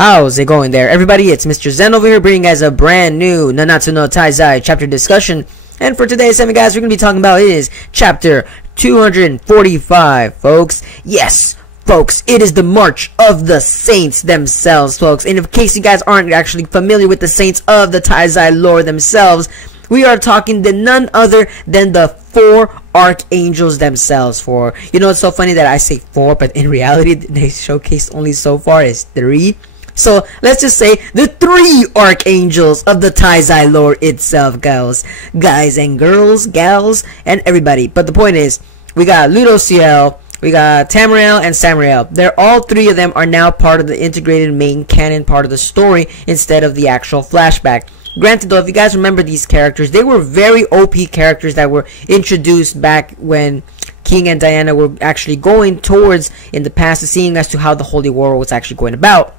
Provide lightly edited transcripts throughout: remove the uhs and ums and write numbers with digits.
How's it going there, everybody? It's Mr. Zen over here bringing you guys a brand new Nanatsu no Taizai chapter discussion. And for today's segment, guys, we're going to be talking about is chapter 245, folks. Yes, folks, it is the March of the Saints themselves, folks. And in case you guys aren't actually familiar with the Saints of the Taizai lore themselves, we are talking to none other than the 4 Archangels themselves. It's so funny that I say 4, but in reality, they showcased only so far is 3. So let's just say the 3 Archangels of the Taizai lore itself, guys and girls, gals, and everybody. But the point is, we got Ludociel, we got Tamriel, and Samriel. They're all 3 of them are now part of the integrated main canon part of the story instead of the actual flashback. Granted though, if you guys remember these characters, they were very OP characters that were introduced back when King and Diana were actually going towards in the past, seeing as to how the Holy War was actually going about.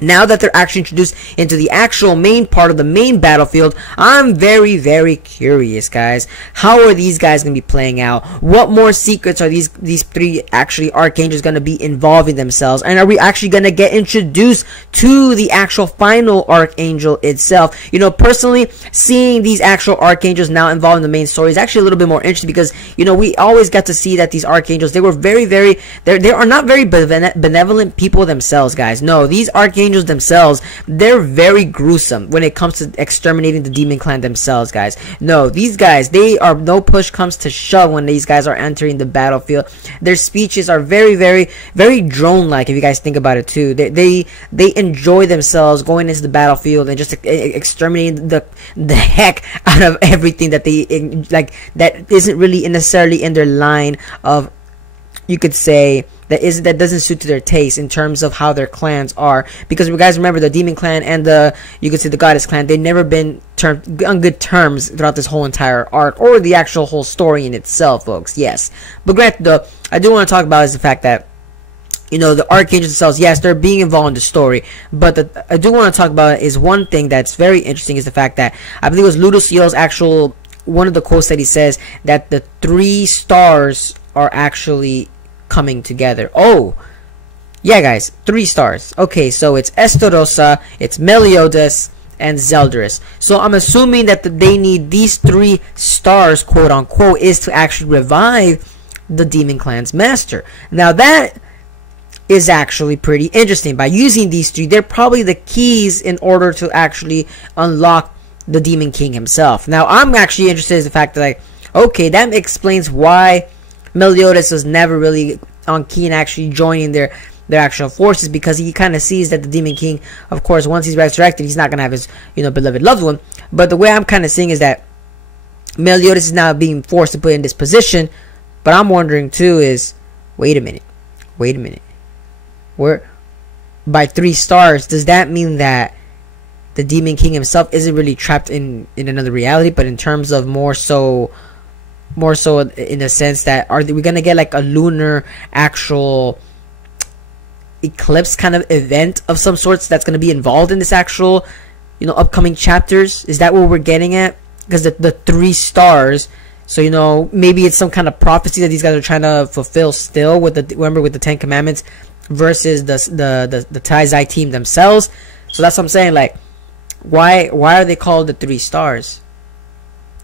Now that they're actually introduced into the actual main part of the main battlefield, I'm very, very curious, guys. How are these guys going to be playing out? What more secrets are these 3 actually Archangels going to be involving themselves? And are we actually going to get introduced to the actual final Archangel itself? Personally, seeing these actual Archangels now involved in the main story is actually a little bit more interesting because, we always got to see that these Archangels, they were they are not very benevolent people themselves, guys. No, these Archangels themselves, they're very gruesome when it comes to exterminating the demon clan themselves, guys. No, these guys, they are no push comes to shove when these guys are entering the battlefield. Their speeches are very, very, very drone-like if you guys think about it too. They enjoy themselves going into the battlefield and just exterminating the heck out of everything that they like that isn't really necessarily in their line of, you could say, that doesn't suit to their taste in terms of how their clans are. Because you guys remember, the demon clan and you could say the goddess clan, they've never been on good terms throughout this whole entire arc or the actual whole story in itself, folks. Yes, but granted though, I do want to talk about is the fact that the Archangels themselves, yes, they're being involved in the story, but I do want to talk about is one thing that's very interesting is the fact that I believe it was Ludociel's actual one of the quotes that he says that the 3 stars are actually coming together. Oh yeah, guys, 3 stars. Okay, so it's Estarossa, it's Meliodas, and Zeldris. So I'm assuming that they need these 3 stars, quote unquote, is to actually revive the demon clan's master. Now that is actually pretty interesting. By using these 3, they're probably the keys in order to actually unlock the demon king himself. Now I'm actually interested in the fact that, like, okay, that explains why Meliodas was never really on keen actually joining their actual forces, because he kind of sees that the demon king, of course, once he's resurrected, he's not gonna have his beloved loved one. But the way I'm kind of seeing is that Meliodas is now being forced to put in this position. But I'm wondering too is, wait a minute, where by 3 stars, does that mean that the demon king himself isn't really trapped in another reality, but in terms of more so in the sense that, are we gonna get like a lunar actual eclipse kind of event of some sorts that's gonna be involved in this actual upcoming chapters? Is that what we're getting at? Because the 3 stars, so maybe it's some kind of prophecy that these guys are trying to fulfill still with the 10 commandments versus the Taizai team themselves. So that's what I'm saying, like, why are they called the 3 stars?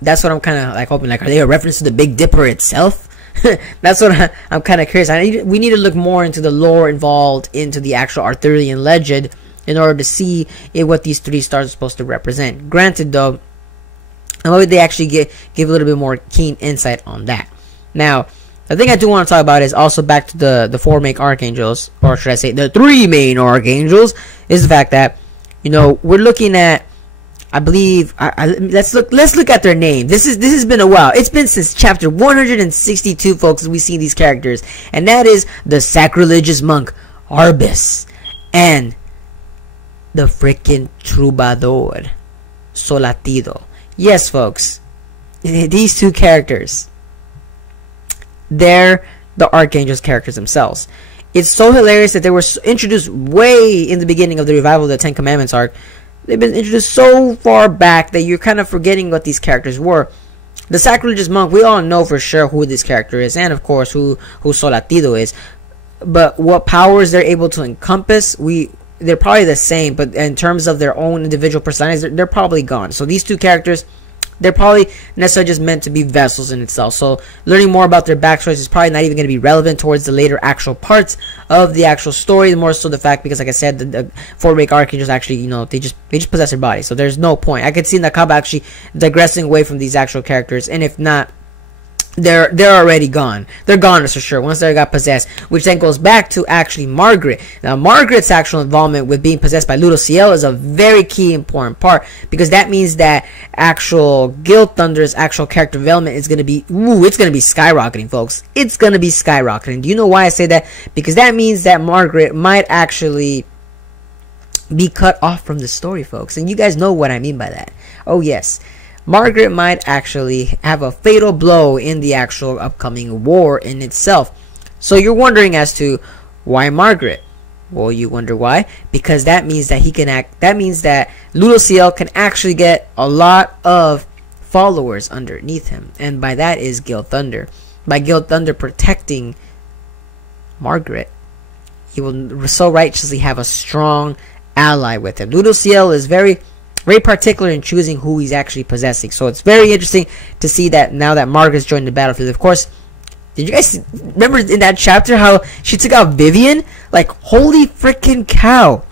That's what I'm kind of like hoping. Like, are they a reference to the Big Dipper itself? That's what I'm kind of curious. We need to look more into the lore involved into the actual Arthurian legend in order to see what these 3 stars are supposed to represent. Granted though, I hope they actually give a little bit more keen insight on that. Now, the thing I do want to talk about is also back to the 4 main Archangels, or should I say the 3 main Archangels, is the fact that we're looking at, I believe, let's look at their name. This has been a while. It's been since chapter 162, folks, as we've seen these characters, and that is the sacrilegious monk Arbus and the freaking troubadour Solatido. Yes, folks, these 2 characters, they're the Archangels characters themselves. It's so hilarious that they were introduced way in the beginning of the revival of the 10 Commandments arc. They've been introduced so far back that you're kind of forgetting what these characters were. The sacrilegious monk, we all know for sure who this character is, and of course who Solatido is. But what powers they're able to encompass, they're probably the same, but in terms of their own individual personalities, they're probably gone. So these two characters, they're probably necessarily just meant to be vessels in itself. So learning more about their backstories is probably not even going to be relevant towards the later actual parts of the actual story. More so the fact, because like I said, the four-make Archangels actually, you know, they just possess their body. So there's no point. I could see Nakaba actually digressing away from these actual characters, and if not, they're already gone. They're gone for sure once they got possessed, which then goes back to actually Margaret. Now Margaret's actual involvement with being possessed by Ludo Ciel is a very key important part, because that means that actual Guild Thunder's actual character development is going to be, it's going to be skyrocketing, folks. It's going to be skyrocketing. Do you know why I say that? Because that means that Margaret might actually be cut off from the story, folks, and you guys know what I mean by that. Oh yes, Margaret might actually have a fatal blow in the actual upcoming war in itself. So you're wondering as to why Margaret? Well, you wonder why, because that means that he can act. That means that Ludo Ciel can actually get a lot of followers underneath him, and by that is Guild Thunder. By Guild Thunder protecting Margaret, he will so righteously have a strong ally with him. Ludo Ciel is very particular in choosing who he's actually possessing. So it's very interesting to see that now that Margaret's joined the battlefield. Of course, did you guys remember in that chapter how she took out Vivian? Like, holy freaking cow.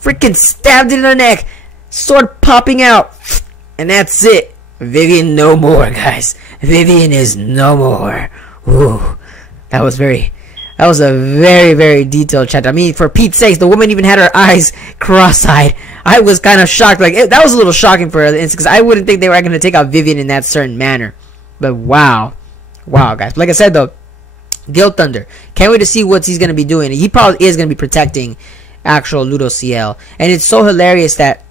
Freaking stabbed it in her neck. Sword popping out. And that's it. Vivian no more, guys. Vivian is no more. Ooh. That was a very, very detailed chapter. I mean, for Pete's sakes, the woman even had her eyes cross-eyed. I was kind of shocked. Like, that was a little shocking for her, because I wouldn't think they were going to take out Vivian in that certain manner. But wow. Wow, guys. Like I said, though, Guild Thunder. Can't wait to see what he's going to be doing. He probably is going to be protecting actual Ludo Ciel. And it's so hilarious that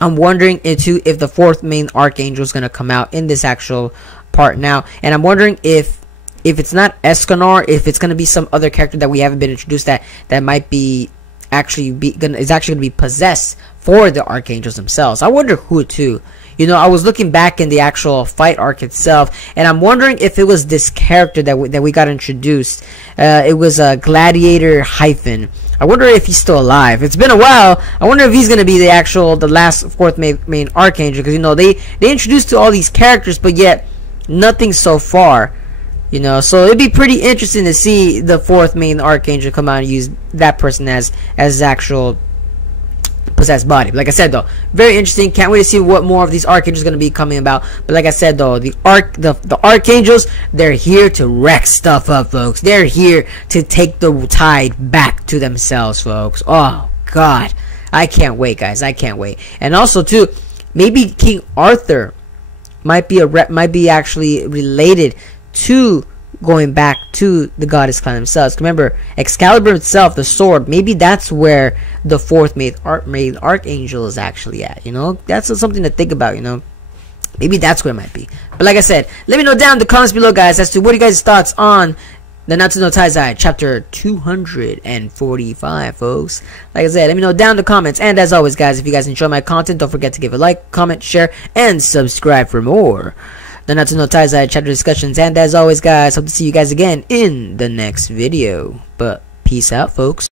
I'm wondering into if the fourth main Archangel is going to come out in this actual part now. And I'm wondering if it's not Escanor, if it's going to be some other character that we haven't been introduced that might be actually going to be possessed for the Archangels themselves. I wonder who too. You know, I was looking back in the actual fight arc itself, and I'm wondering if it was this character that we got introduced. It was a Gladiator Hyphen. I wonder if he's still alive. It's been a while. I wonder if he's going to be the last fourth main Archangel, because, you know, they introduced to all these characters, but yet nothing so far. You know, so it'd be pretty interesting to see the fourth main Archangel come out and use that person as actual possessed body. But like I said, though, very interesting. Can't wait to see what more of these Archangels going to be coming about. But like I said, though, the Archangels, they're here to wreck stuff up, folks. They're here to take the tide back to themselves, folks. Oh God, I can't wait, guys. I can't wait. And also too, maybe King Arthur might be actually related to going back to the Goddess Clan themselves. Remember, Excalibur itself, the sword, maybe that's where the fourth main Archangel is actually at. You know, that's something to think about. You know, maybe that's where it might be. But like I said, let me know down in the comments below, guys, as to what are you guys' thoughts on Nanatsu no Taizai chapter 245, folks. Like I said, let me know down in the comments. And as always, guys, if you guys enjoy my content, don't forget to give a like, comment, share, and subscribe for more Nanatsu no Taizai chapter discussions. And as always, guys, hope to see you guys again in the next video. But peace out, folks.